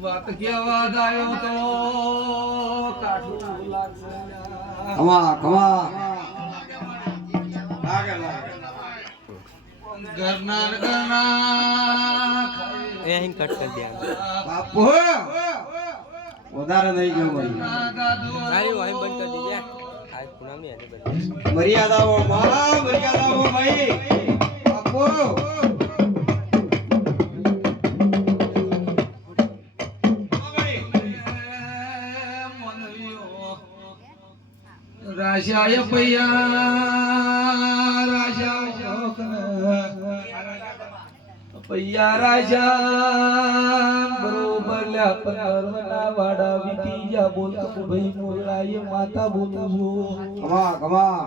વાત કેવા જાયો તો કાઠું લાગે ખમા ખમા લાગે લાગે ઘરના એ અહીં કટ કરી દે બાપુ વધારે નહીં ગયો ભાઈ મારી વાહી બંધ કરી દીજે આજ પૂનમ ની આને બંધ મર્યાદાઓ ભાઈ બાપુ રાજાય પૈયા રાજા બરોબર લ્યા પંદરના વાડા વીતી જા બોલતો ભાઈ મોરાય માતા બોલું છું ખમા ખમા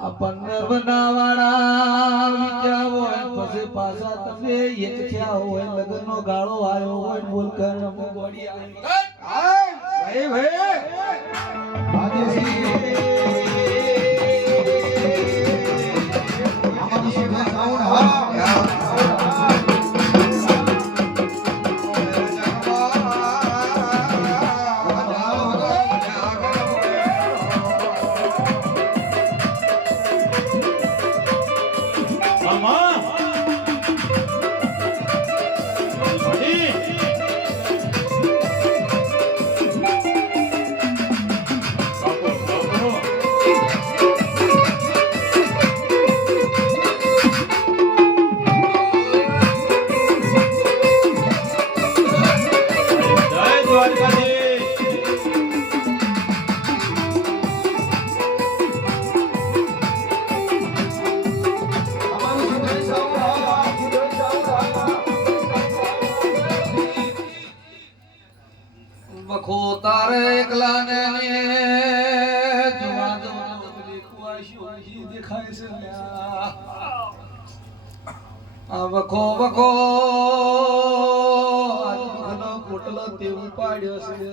આ 15 વાડા વીત્યા હોય પછી પાછા તમે એક થયા હોય લગ્નનો ગાળો આવ્યો હોય બોલ કર ગોડી આવી ભાઈ વખો તારે એકલા ને જોવા દો બધી કુવાશી દેખાય છે આ વખો આજનો કોટલો તે ઉપાડ્યો છે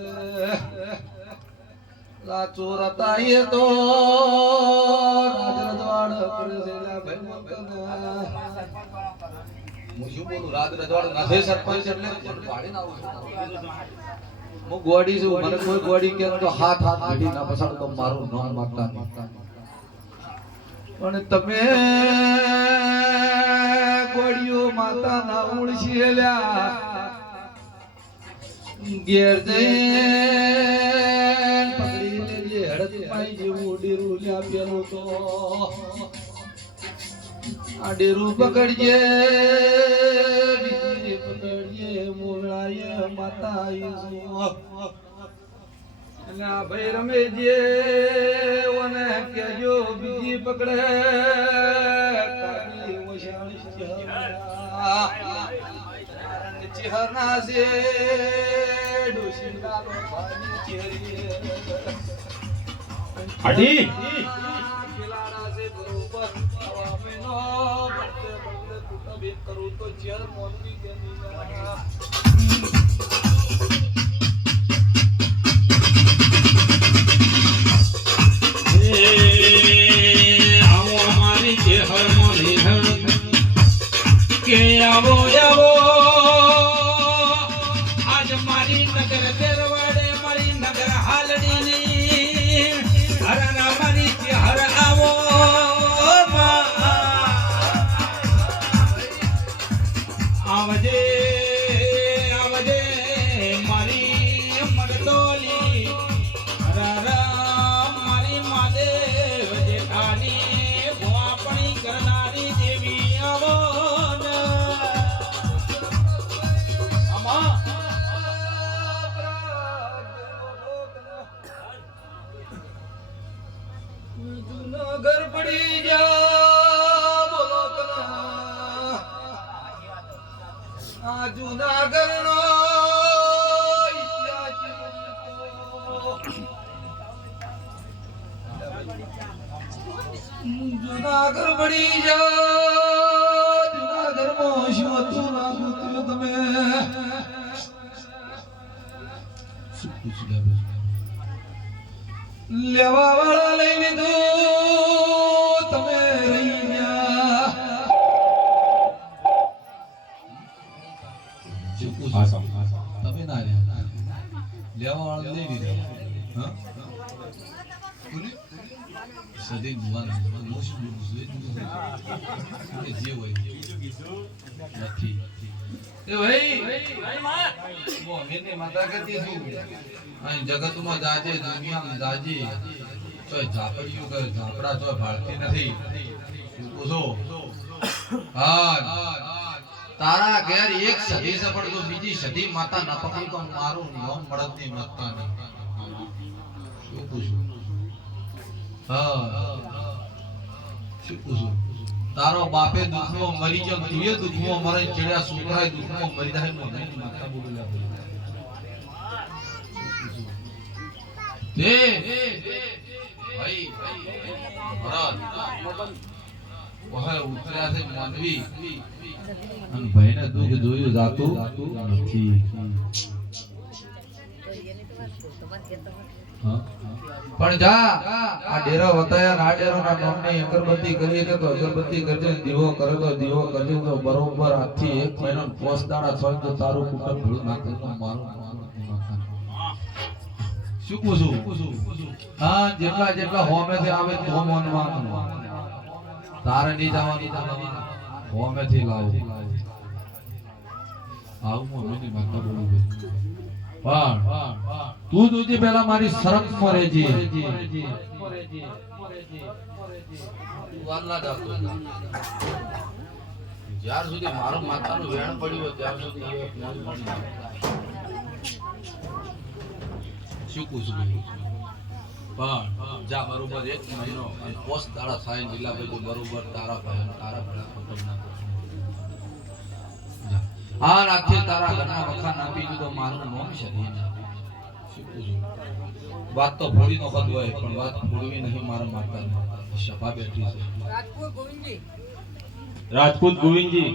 લાચો રતાઈએ તો રાજરજવાડ કરે છે લા ભાઈ હું શું બોલું રાજરજવાડ નથી સરપંચ એટલે પાડી ના આવું હું ગોડી છું મને કોઈ ગોડી કે તો હાથ કાઢી ના પસાડ તો મારું નામ માગતા નહીં પણ તમે ગોડીઓ માતા ના ઉણસી લ્યા ઘેર જઈને પકડી લેજે હડત પાઈ જેવું ડેરું લ્યા પેલું તો આ ડેરું પકડજે બીજી પકડજે મોરાય માતા આઈ ભાઈ રમેજે ઓને કેજો બીજી પકડે કાળી ઓશાળી ચહેરા સે ડોસી ડાલો ભાની ચહેરી આડી ખિલાડા સે બરોબર હવા મેનો બળતે બળતે કુટા બેન કરું તો ચહેર મોનવી ગની આવો અમારી જે હરમોની હર કે આવો આજ મારી નગર દેરવાડે મારી નગર હાલડીની હરના મારી જે હર આવો આવજે મારી મરદોલી મારી માદેવ જેઠાની ભોપણી કરનારી દેવી આવો જુનાગઢ પડી જા બોલો કના આ જુનાગઢ નો જુનાગઢ પડી જા જુનાગઢ માં શું હતું ના હતું તમે લેવા વાળા લઈ લીધું તમે રહી ગયા તમે ના રહ્યા લેવા વાળા લઈ લીધા હા કોને સદી ભગવાન હું શું બોલું છું એ જે હોય નથી એ ભાઈ મો મેને માતા કહેતી છું અહીં જગતમાં જાજે દુનિયામાં જાજે તોય ઝાપડીઓ કરે ઝાપડા તોય ભાળતી નથી શું પૂછો હા તારા ઘેર એક સદી સફળ તો બીજી સદી માતા ન પકડી તો મારું નામ મળત ની મતતા નહીં શું પૂછું હા શું પૂછું તારો બાપે દુખમાં મરી ગયો તુંએ દુખમાં મરે ચડ્યા છોકરાએ દુખમાં મરી જાય મને માતા બોલેલા તે ભાઈ ભરત વહે ઉતર્યા છે માનવી અને ભાઈને દુઃખ જોયું જાતું નથી પણ જા આ ડેરા વતાયા ના ડેરોના નામની અગરબત્તી કરીએ તો અગરબત્તી કરજે દીવો કરે તો દીવો કરજે તો બરોબર આજથી 1 મહિનો 5 દાડા છોડ તો તારું કુટુંબ ભૂલ ના કરતો મારું શું પૂછું હા જેટલા જેટલા હોમેથી આવે તો મોનવાનું તારે નહીં જવાનું હોમેથી લાવ આવું મમ્મીની માતા બોલું પણ તું જોજે પહેલા મારી શરત માં રહેજે જ્યાર સુધી મારું માતાનું વેણ પડ્યું હોય ત્યાર સુધી શું પૂછું પણ જા બરોબર 1 મહિનો અને 5 દાડા થાય લીલાભાઈ બરોબર તારા ભલા ખતમ ના આ રાતે તારા ઘરના વખાણ આપી દીધો મારું નામ છે શું પૂછું વાત તો ભોળી નો પદ હોય પણ વાત ભોળવી નહીં મારા માતા સભા બેઠી છે રાજપૂત ગોવિંદજી